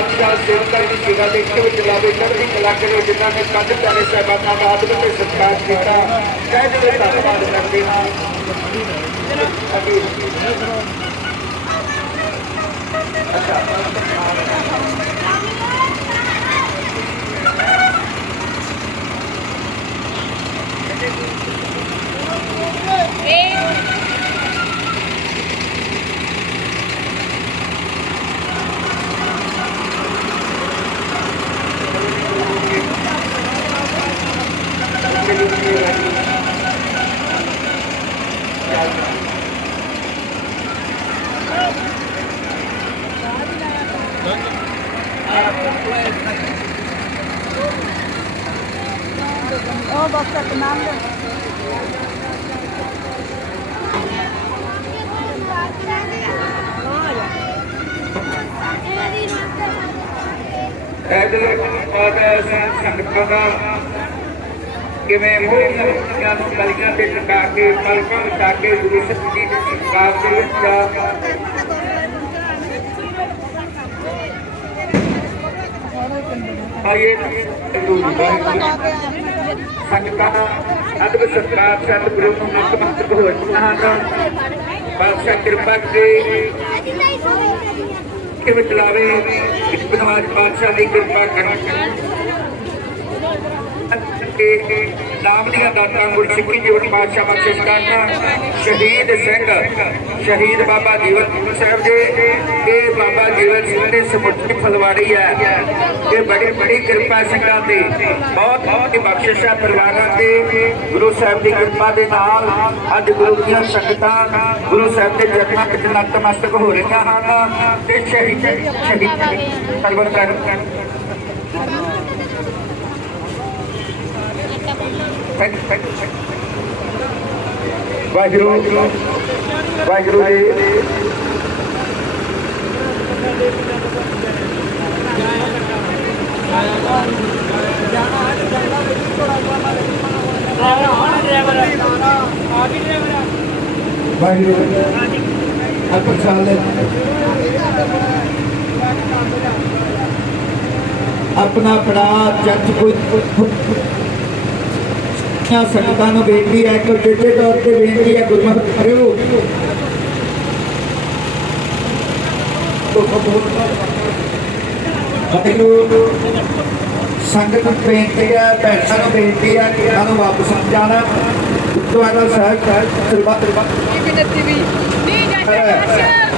ਜਗ੍ਹਾ ਦੇ ਇੱਕ ਵਿੱਚ ਲਾਵੇ ਚੜ੍ਹਦੀ ਕਲਾ ਕਰੋ ਜਿਨ੍ਹਾਂ ਨੇ ਕੱਢ ਪਿਆਰੇ ਸਾਹਿਬਾਨਾਂ ਦਾ ਆਦਮ ਤੇ ਸਤਿਕਾਰ ਕੀਤਾ। ਕਹਿ ਜਿਹੜੇ ਧੰਨਵਾਦ ਕਰਦੇ ਹਾਂ। ਅੱਗੇ ਉਹ ਬਾਕਸ ਦਾ ਨਾਮ ਲੈ ਐਡਲੇ ਪਾਦਾ ਸੰਗਤਾਂ ਦਾ ਕਿਵੇਂ ਮੋਹਨੀਆਂ ਨੂੰ ਗਲੀਆਂ ਤੇ ਟਕਾ ਕੇ ਪਲਕਾਂ ਵਿਛਾ ਕੇ ਗੁਰੂ ਸਾਹਿਬ ਜੀ ਦੇ ਸਤਿਕਾਰ ਦੇ ਵਿੱਚ ਆਏ ਸੰਗਤਾਂ ਦਾ ਅਦਬ ਸਤਿਕਾਰ ਸਤਿਗੁਰੂ ਨੂੰ ਨਤਮਸਤਕ ਹੋ ਰਹੀਆਂ ਹਨ ਬਾਦਸ਼ਾਹ ਕਿਰਪਾ ਕਰੇ ਕਿ ਬਚਲਾਵੇ ਇਸ ਬਨਵਾਜ ਬਾਦਸ਼ਾਹ ਦੀ ਕਿਰਪਾ ਕਰਨ ਤੇ ਨਾਮ ਦੀਆਂ ਦਾਤਾਂ ਗੁਰਸਿੱਖੀ ਜੀਵਨ ਬਾਦਸ਼ਾਹ ਬਖਸ਼ਿਸ਼ ਕਰਨਾ। ਸ਼ਹੀਦ ਸਿੰਘ, ਸ਼ਹੀਦ ਬਾਬਾ ਜੀਵਨ ਸਿੰਘ ਸਾਹਿਬ ਜੀ ਇਹ ਬਾਬਾ ਜੀਵਨ ਸਿੰਘ ਦੇ ਸਮੁੱਚੀ ਫਲਵਾੜੀ ਹੈ। ਇਹ ਬੜੀ ਬੜੀ ਕਿਰਪਾ ਸਿੰਘਾਂ ਤੇ, ਬਹੁਤ ਬਹੁਤ ਹੀ ਬਖਸ਼ਿਸ਼ ਹੈ ਪਰਿਵਾਰਾਂ ਤੇ। ਗੁਰੂ ਸਾਹਿਬ ਦੀ ਕਿਰਪਾ ਦੇ ਨਾਲ ਅੱਜ ਗੁਰੂ ਦੀਆਂ ਸੰਗਤਾਂ, ਗੁਰੂ ਸਾਹਿਬ ਦੇ ਚਰਨਾਂ ਵਿੱਚ ਨਤਮਸਤਕ ਹੋ ਰਹੀਆਂ ਹਨ ਤੇ ਸ਼ਹੀਦ ਸ਼ਹੀਦ ਸਰਵਰ ਕਰਨ। ਵਾਹਿਗੁਰੂ ਵਾਹਿਗੁਰੂ ਜੀ ਵਾਹਿਗੁਰੂ ਆਪਰ ਸਾਲ ਆਪਣਾ ਆਪਣਾ ਜੱਜ ਕੋਈ ਆ ਸੰਗਤਾਂ ਨੂੰ ਬੇਨਤੀ ਹੈ ਕਿ ਚੇਤੇ ਤੌਰ ਤੇ ਬੇਨਤੀ ਹੈ ਗੁਰਮਤਿ ਕਰਿਓ ਵਾਹਿਗੁਰੂ ਸੰਗਤ ਨੂੰ ਬੇਨਤੀ ਹੈ ਭੈਣਾਂ ਨੂੰ ਬੇਨਤੀ ਹੈ ਕਿ ਇਹਨਾਂ ਨੂੰ ਵਾਪਸ ਜਾਣਾ ਦੁਆਰਾ ਸਾਹਿਬ ਸਾਹਿਬ ਸਰਬੱਤ ਟੀਵੀ ਨੇ ਟੀਵੀ ਨਹੀਂ ਜਾਂਦੇ